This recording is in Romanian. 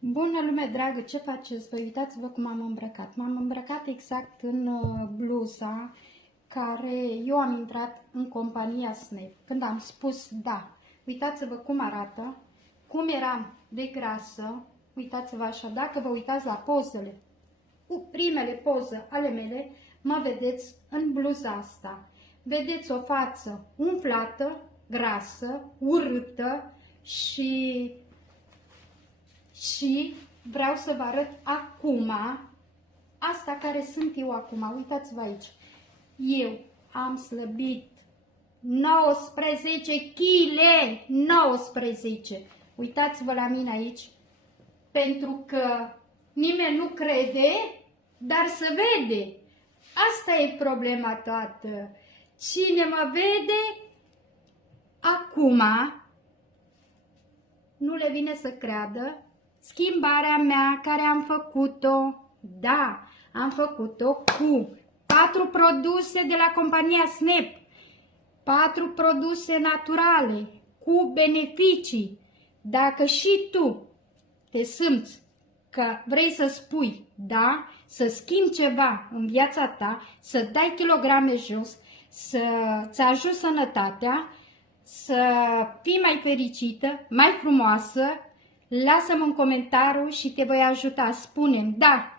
Bună lume dragă, ce faceți? Vă uitați-vă cum am îmbrăcat. M-am îmbrăcat exact în bluza care eu am intrat în compania Snap. Când am spus da, uitați-vă cum arată, cum eram de grasă, uitați-vă așa, dacă vă uitați la pozele, primele poze ale mele, mă vedeți în bluza asta. Vedeți o față umflată, grasă, urâtă și vreau să vă arăt acum asta care sunt eu acum. Uitați-vă aici. Eu am slăbit 19 kg. 19. Uitați-vă la mine aici. Pentru că nimeni nu crede, dar se vede. Asta e problema toată. Cine mă vede acum nu le vine să creadă schimbarea mea care am făcut-o. Da, am făcut-o cu 4 produse de la compania Snap, 4 produse naturale, cu beneficii. Dacă și tu te simți că vrei să spui da, să schimbi ceva în viața ta, să dai kilograme jos, să-ți ajut sănătatea, să fii mai fericită, mai frumoasă, lasă-mă un comentariu și te voi ajuta. Spune-mi, da,